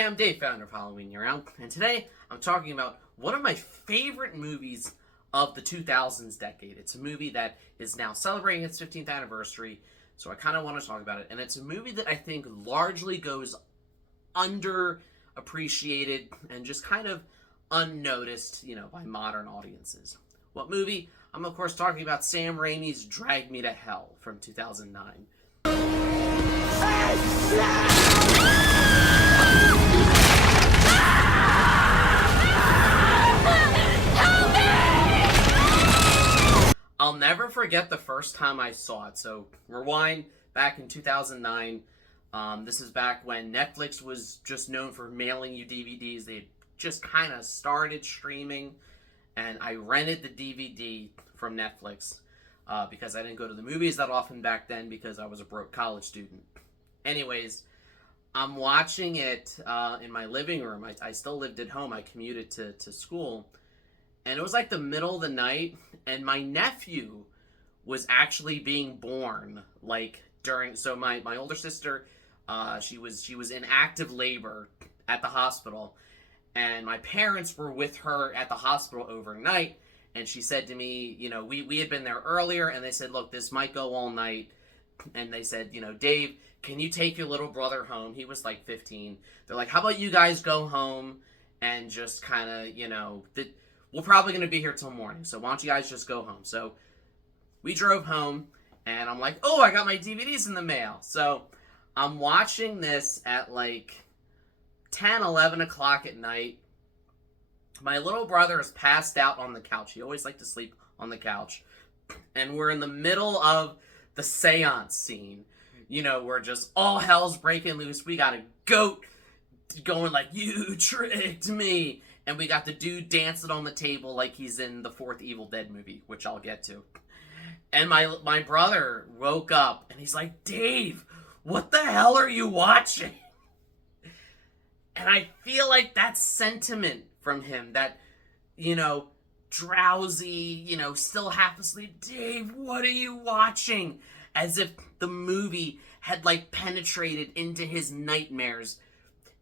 Hi, I'm Dave, founder of Halloween Year Round, and today I'm talking about one of my favorite movies of the 2000s decade. It's a movie that is now celebrating its 15th anniversary, so I kind of want to talk about it. And it's a movie that I think largely goes underappreciated and just kind of unnoticed, by modern audiences. What movie? I'm, of course, talking about Sam Raimi's Drag Me to Hell from 2009. I'll never forget the first time I saw it. So, rewind back in 2009. This is back when Netflix was just known for mailing you DVDs. They just kind of started streaming, and I rented the DVD from Netflix because I didn't go to the movies that often back then because I was a broke college student. Anyways, I'm watching it in my living room. I still lived at home. I commuted to school. And it was like the middle of the night, and my nephew was actually being born, so my older sister, she was in active labor at the hospital, and my parents were with her at the hospital overnight, and she said to me, we had been there earlier, and they said, look, this might go all night, and they said, Dave, can you take your little brother home? He was like 15. They're like, how about you guys go home and just kind of, we're probably going to be here till morning, so why don't you guys just go home? So we drove home, and I'm like, oh, I got my DVDs in the mail. So I'm watching this at 10, 11 o'clock at night. My little brother is passed out on the couch. He always liked to sleep on the couch. And we're in the middle of the seance scene, where just all hell's breaking loose. We got a goat going like, you tricked me. And we got the dude dancing on the table like he's in the fourth Evil Dead movie, which I'll get to. And my brother woke up, and he's like, Dave, what the hell are you watching? And I feel like that sentiment from him, that, drowsy, still half asleep, Dave, what are you watching? As if the movie had, penetrated into his nightmares,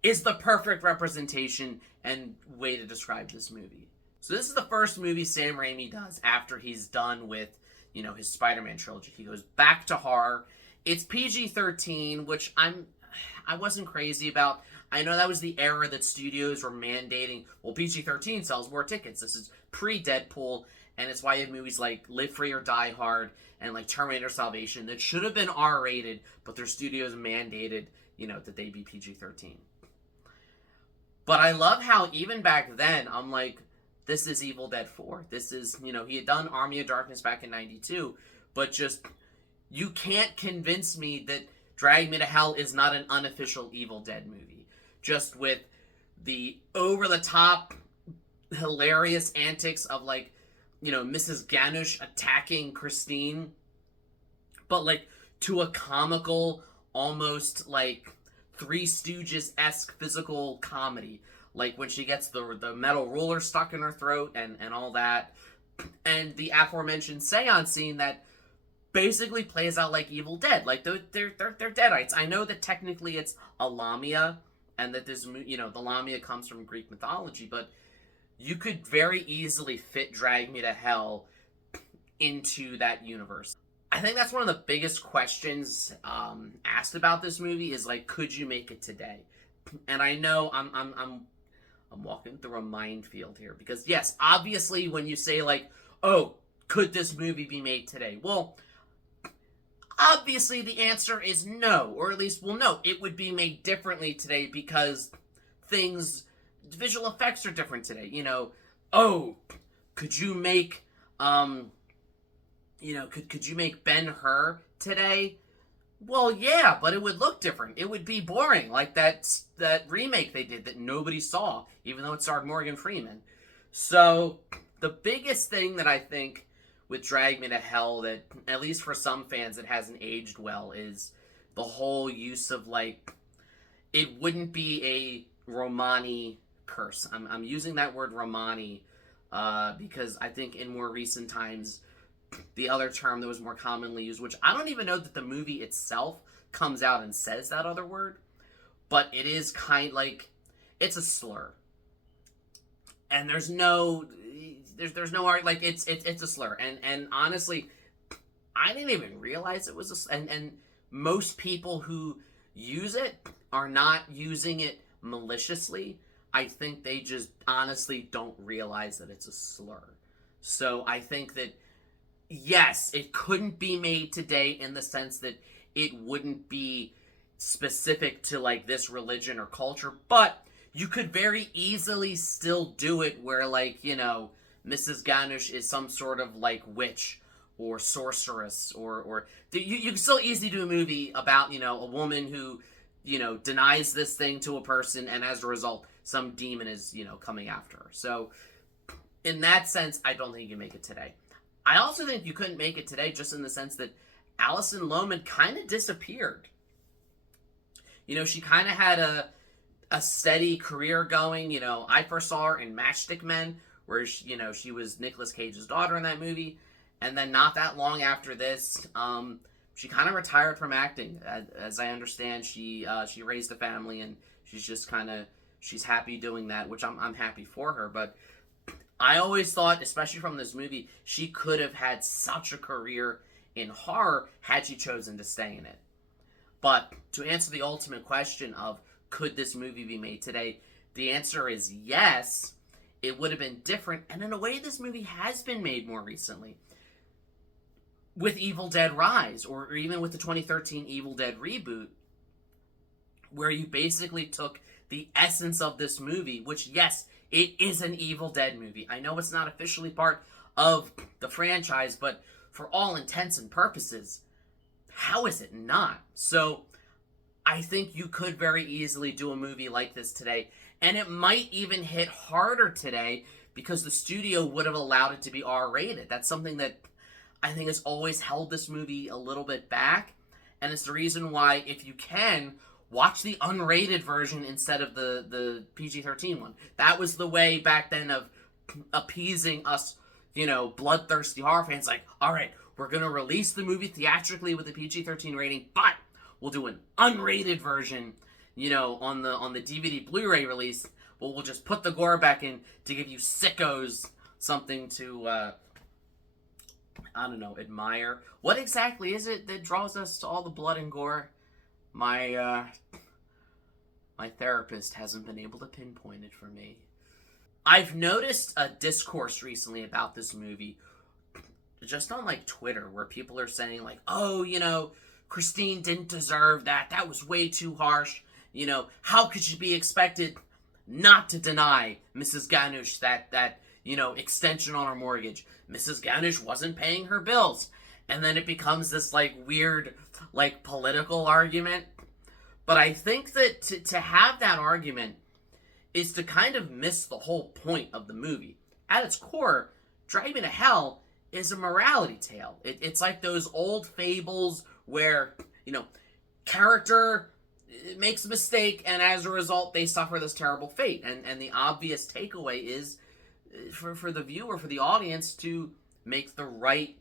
is the perfect representation and way to describe this movie. So this is the first movie Sam Raimi does after he's done with, his Spider-Man trilogy. He goes back to horror. It's PG-13, which I wasn't crazy about. I know that was the era that studios were mandating, well, PG-13 sells more tickets. This is pre-Deadpool, and it's why you have movies like Live Free or Die Hard and Terminator Salvation that should have been R-rated, but their studios mandated, that they be PG-13. But I love how even back then, I'm like, this is Evil Dead 4. This is, he had done Army of Darkness back in 92, but just, you can't convince me that Drag Me to Hell is not an unofficial Evil Dead movie. Just with the over-the-top, hilarious antics of, Mrs. Ganush attacking Christine, but, to a comical, almost, Three Stooges-esque physical comedy. When she gets the metal ruler stuck in her throat and all that. And the aforementioned seance scene that basically plays out like Evil Dead. They're Deadites. I know that technically it's a Lamia, and that this, the Lamia comes from Greek mythology, but you could very easily fit Drag Me to Hell into that universe. I think that's one of the biggest questions asked about this movie is could you make it today? And I know I'm walking through a minefield here because yes, obviously when you say oh, could this movie be made today? Well, obviously the answer is no, or at least no, it would be made differently today because visual effects are different today. Oh, could you make could you make Ben-Hur today? Well, yeah, but it would look different. It would be boring, like that remake they did that nobody saw, even though it starred Morgan Freeman. So, the biggest thing that I think with Drag Me to Hell that, at least for some fans, it hasn't aged well is the whole use of, it wouldn't be a Romani curse. I'm using that word Romani because I think in more recent times, the other term that was more commonly used, which I don't even know that the movie itself comes out and says that other word, but it is kind it's a slur. And there's no art, like, it's a slur. And honestly, I didn't even realize it was and most people who use it are not using it maliciously. I think they just honestly don't realize that it's a slur. So I think that, yes, it couldn't be made today in the sense that it wouldn't be specific to, like, this religion or culture, but you could very easily still do it where, like, Mrs. Ganush is some sort of, like, witch or sorceress, or you can still easily do a movie about, a woman who, denies this thing to a person, and as a result, some demon is, coming after her. So, in that sense, I don't think you can make it today. I also think you couldn't make it today just in the sense that Alison Lohman kind of disappeared. She kind of had a steady career going. I first saw her in Matchstick Men, where she was Nicolas Cage's daughter in that movie, and then not that long after this, she kind of retired from acting. As I understand, she raised a family, and she's happy doing that, which I'm happy for her. But I always thought, especially from this movie, she could have had such a career in horror had she chosen to stay in it. But to answer the ultimate question of could this movie be made today, the answer is yes. It would have been different, and in a way, this movie has been made more recently. With Evil Dead Rise, or even with the 2013 Evil Dead reboot, where you basically took the essence of this movie, which, yes, it is an Evil Dead movie. I know it's not officially part of the franchise, but for all intents and purposes, how is it not? So, I think you could very easily do a movie like this today, and it might even hit harder today because the studio would have allowed it to be R-rated. That's something that I think has always held this movie a little bit back, and it's the reason why, if you can, watch the unrated version instead of the PG-13 one. That was the way back then of appeasing us, bloodthirsty horror fans. Like, all right, we're going to release the movie theatrically with a PG-13 rating, but we'll do an unrated version, on the DVD Blu-ray release, but we'll just put the gore back in to give you sickos something to, admire. What exactly is it that draws us to all the blood and gore? My therapist hasn't been able to pinpoint it for me. I've noticed a discourse recently about this movie, just on, like, Twitter, where people are saying, like, oh, Christine didn't deserve that. That was way too harsh. How could she be expected not to deny Mrs. Ganush that extension on her mortgage? Mrs. Ganush wasn't paying her bills. And then it becomes this, like, weird, like, political argument. But I think that to have that argument is to kind of miss the whole point of the movie. At its core, Drive Me to Hell is a morality tale. It's like those old fables where, character makes a mistake, and as a result, they suffer this terrible fate. And the obvious takeaway is for the viewer, for the audience, to make the right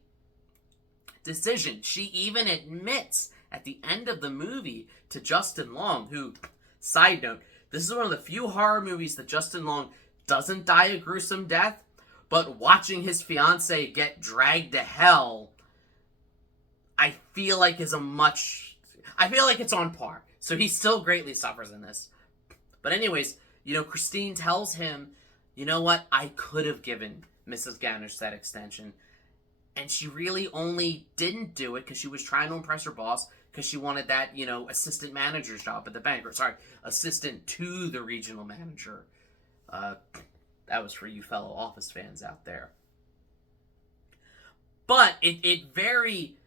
decision. She even admits at the end of the movie to Justin Long, who, side note, this is one of the few horror movies that Justin Long doesn't die a gruesome death, but watching his fiancée get dragged to hell, I feel like it's on par. So he still greatly suffers in this. But anyways, Christine tells him, you know what, I could have given Mrs. Ganush that extension. And she really only didn't do it because she was trying to impress her boss, because she wanted that, assistant manager's job at the bank. Or, sorry, assistant to the regional manager. That was for you fellow Office fans out there. But it very,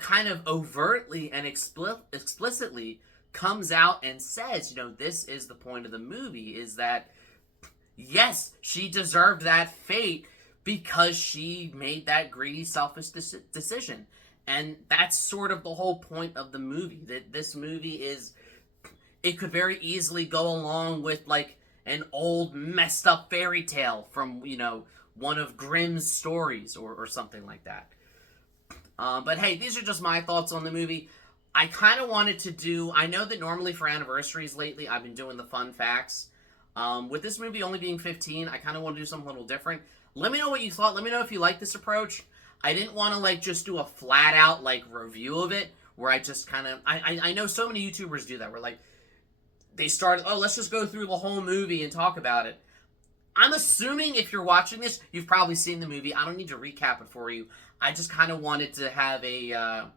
kind of overtly and explicitly comes out and says, this is the point of the movie, is that, yes, she deserved that fate because she made that greedy, selfish decision. And that's sort of the whole point of the movie. That this movie it could very easily go along with, like, an old, messed up fairy tale from, one of Grimm's stories or something like that. But hey, these are just my thoughts on the movie. I kind of wanted to do, I know that normally for anniversaries lately, I've been doing the fun facts. With this movie only being 15, I kind of want to do something a little different. Let me know what you thought. Let me know if you like this approach. I didn't want to, like, just do a flat-out, like, review of it, where I just kind of, I know so many YouTubers do that, where, like, they start, oh, let's just go through the whole movie and talk about it. I'm assuming if you're watching this, you've probably seen the movie. I don't need to recap it for you. I just kind of wanted to have a,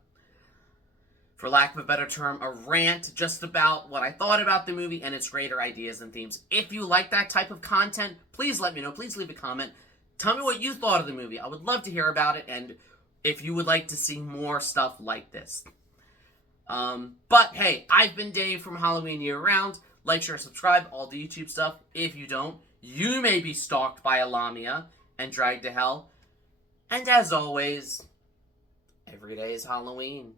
for lack of a better term, a rant just about what I thought about the movie and its greater ideas and themes. If you like that type of content, please let me know. Please leave a comment. Tell me what you thought of the movie. I would love to hear about it, and if you would like to see more stuff like this. But hey, I've been Dave from Halloween Year Round. Like, share, subscribe, all the YouTube stuff. If you don't, you may be stalked by a Lamia and dragged to hell. And as always, every day is Halloween.